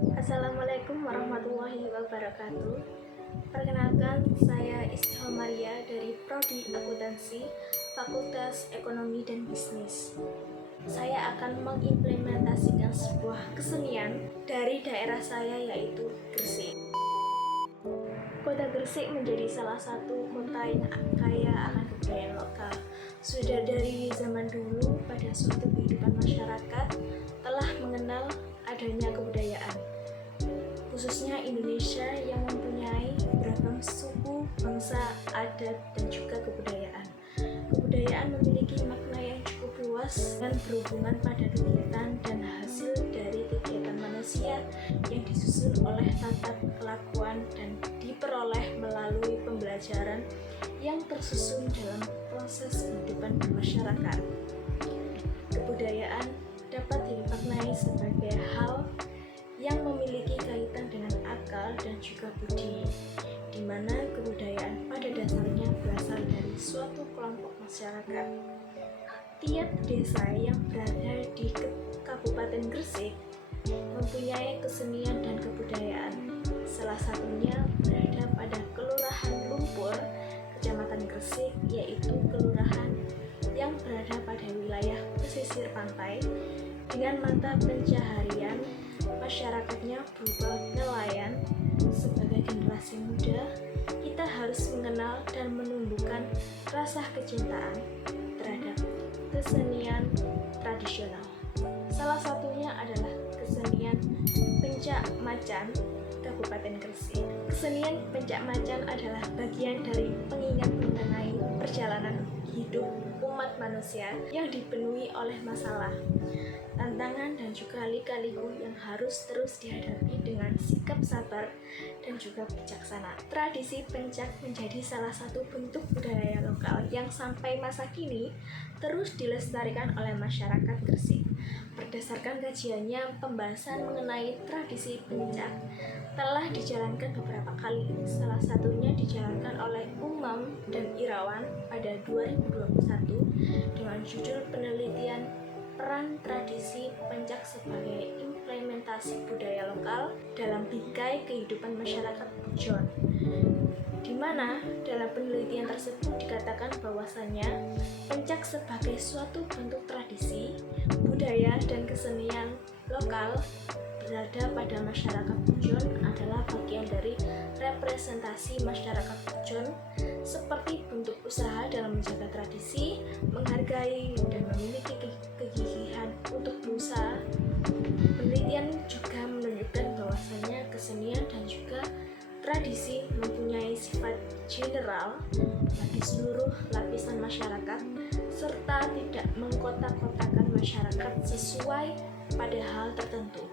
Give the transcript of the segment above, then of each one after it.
Assalamualaikum warahmatullahi wabarakatuh. Perkenalkan, saya Istiho Maria dari Prodi Akuntansi, Fakultas Ekonomi dan Bisnis. Saya akan mengimplementasikan sebuah kesenian dari daerah saya, yaitu Gresik. Kota Gresik menjadi salah satu kota yang kaya akan kebudayaan lokal. Sudah dari zaman dulu, pada suatu kehidupan masyarakat telah mengenal adanya kebudayaan, khususnya Indonesia yang mempunyai beragam suku, bangsa, adat, dan juga kebudayaan. Kebudayaan memiliki makna yang cukup luas dan berhubungan pada kegiatan dan hasil dari kegiatan manusia yang disusun oleh tata kelakuan dan diperoleh melalui pembelajaran yang tersusun dalam proses kehidupan bermasyarakat. Kebudayaan dapat dimaknai sebagai hal yang memiliki kaitan dengan akal dan juga budi, di mana kebudayaan pada dasarnya berasal dari suatu kelompok masyarakat. Tiap desa yang berada di Kabupaten Gresik mempunyai kesenian dan kebudayaan. Salah satunya berada pada Kelurahan Lumpur, Kecamatan Gresik, yaitu kelurahan yang berada pada wilayah pesisir pantai dengan mata pencaharian masyarakatnya berupa nelayan. Sebagai generasi muda, kita harus mengenal dan menumbuhkan rasa kecintaan terhadap kesenian tradisional. Salah satunya adalah kesenian Pencak Macan Kabupaten Gresik. Kesenian Pencak Macan adalah bagian dari pengingat mengenai perjalanan hidup umat manusia yang dipenuhi oleh masalah, tantangan, dan juga lika-liku yang harus terus dihadapi dengan sikap sabar dan juga bijaksana. Tradisi pencak menjadi salah satu bentuk budaya lokal yang sampai masa kini terus dilestarikan oleh masyarakat Gresik. Berdasarkan kajiannya, pembahasan mengenai tradisi pencak telah dijalankan beberapa kali. Salah satunya dijalankan oleh Umam dan Irawan pada 2021 dengan judul penelitian peran tradisi pencak sebagai implementasi budaya lokal dalam bingkai kehidupan masyarakat Pujon, di mana dalam penelitian tersebut dikatakan bahwasannya pencak sebagai suatu bentuk tradisi, budaya, dan kesenian lokal berada pada masyarakat Pujon adalah bagian dari representasi masyarakat Pujon seperti bentuk usaha dalam menjaga tradisi, menghargai, dan memiliki kegigihan untuk berusaha. Penelitian juga menunjukkan bahwasannya kesenian dan juga tradisi mempunyai sifat general bagi seluruh lapisan masyarakat serta tidak mengkotak-kotakan masyarakat sesuai pada hal tertentu.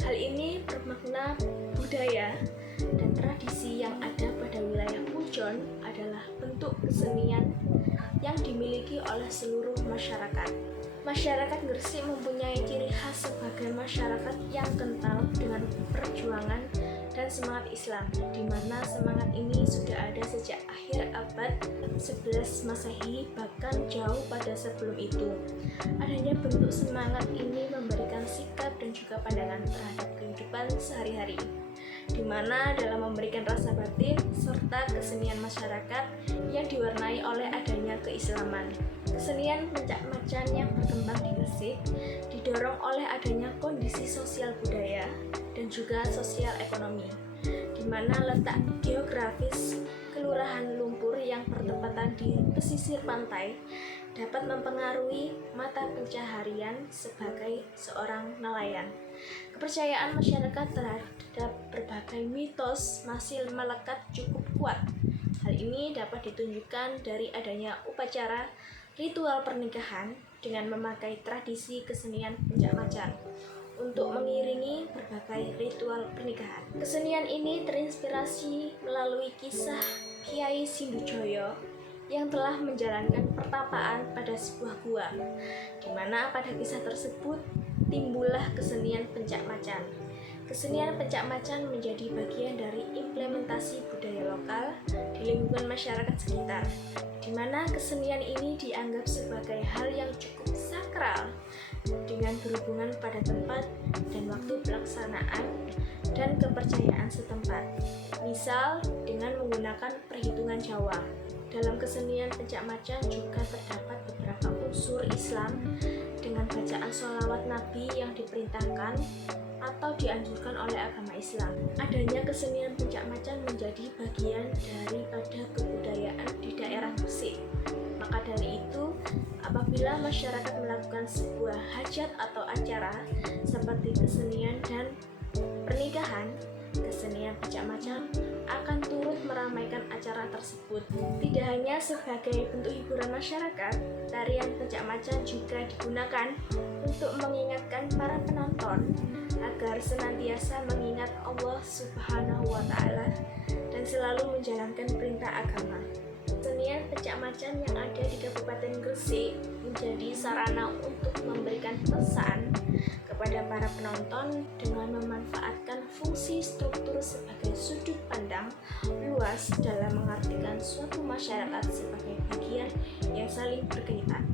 Hal ini bermakna budaya dan tradisi yang ada pada wilayah Pujon adalah bentuk kesenian yang dimiliki oleh seluruh masyarakat. Masyarakat Gresik mempunyai ciri khas sebagai masyarakat yang kental dengan perjuangan dan semangat Islam, di mana semangat ini sudah ada sejak akhir abad 11 Masehi, bahkan jauh pada sebelum itu. Adanya bentuk semangat ini memberikan sikap dan juga pandangan terhadap kehidupan sehari-hari, di mana dalam memberikan rasa batin serta kesenian masyarakat yang diwarnai oleh adanya keislaman. Kesenian pencak macan yang berkembang di Gresik didorong oleh adanya kondisi sosial budaya dan juga sosial ekonomi, di mana letak geografis Kelurahan Lumpur yang bertepatan di pesisir pantai dapat mempengaruhi mata pencaharian sebagai seorang nelayan. Kepercayaan masyarakat terhadap berbagai mitos masih melekat cukup kuat. Hal ini dapat ditunjukkan dari adanya upacara ritual pernikahan dengan memakai tradisi kesenian pencak macan untuk mengiringi berbagai ritual pernikahan. Kesenian ini terinspirasi melalui kisah Kiai Sindujoyo yang telah menjalankan pertapaan pada sebuah gua, di mana pada kisah tersebut timbullah kesenian pencak macan. Kesenian pencak macan menjadi bagian dari implementasi budaya lokal di lingkungan masyarakat sekitar, di mana kesenian ini dianggap sebagai hal yang cukup sakral dengan berhubungan pada tempat dan waktu pelaksanaan pelaksanaan dan kepercayaan setempat. Misal dengan menggunakan perhitungan Jawa. Dalam kesenian pencak macan juga terdapat beberapa unsur Islam dengan bacaan sholawat Nabi yang diperintahkan atau dianjurkan oleh agama Islam. Adanya kesenian pencak macan menjadi bagian daripada kebudayaan di daerah Gresik. Maka dari itu, apabila masyarakat melakukan sebuah hajat atau acara seperti kesenian dan pernikahan, kesenian pencak macan akan turut meramaikan acara tersebut. Tidak hanya sebagai bentuk hiburan masyarakat, tarian pencak macan juga digunakan untuk mengingatkan para penonton agar senantiasa mengingat Allah Subhanahu wa Ta'ala dan selalu menjalankan perintah agama. Kesenian pencak macan yang ada di Kabupaten Gresik menjadi sarana untuk memberikan pesan kepada para penonton dengan memanfaatkan fungsi struktur sebagai sudut pandang luas dalam mengartikan suatu masyarakat sebagai bagian yang saling berkaitan.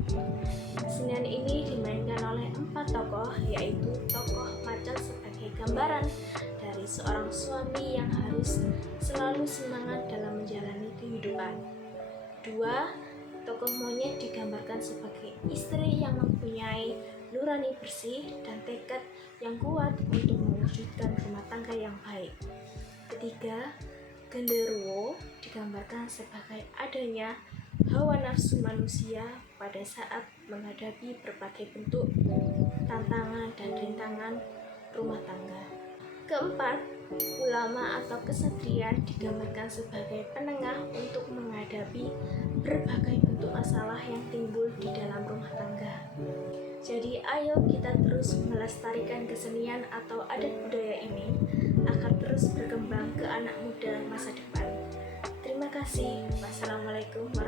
Kesenian ini dimainkan oleh 4 tokoh, yaitu tokoh macan sebagai gambaran dari seorang suami yang harus selalu semangat dalam menjalani kehidupan. 2. Tokoh monyet digambarkan sebagai istri yang mempunyai nurani bersih dan tekad yang kuat untuk mewujudkan rumah tangga yang baik. 3. Genderuwo digambarkan sebagai adanya hawa nafsu manusia pada saat menghadapi berbagai bentuk tantangan dan rintangan rumah tangga. 4. Ulama atau kesatria digambarkan sebagai penengah untuk menghadapi berbagai bentuk masalah yang timbul di dalam rumah tangga. Jadi ayo kita terus melestarikan kesenian atau adat budaya ini agar terus berkembang ke anak muda masa depan. Terima kasih. Wassalamualaikum warahmatullahi wabarakatuh.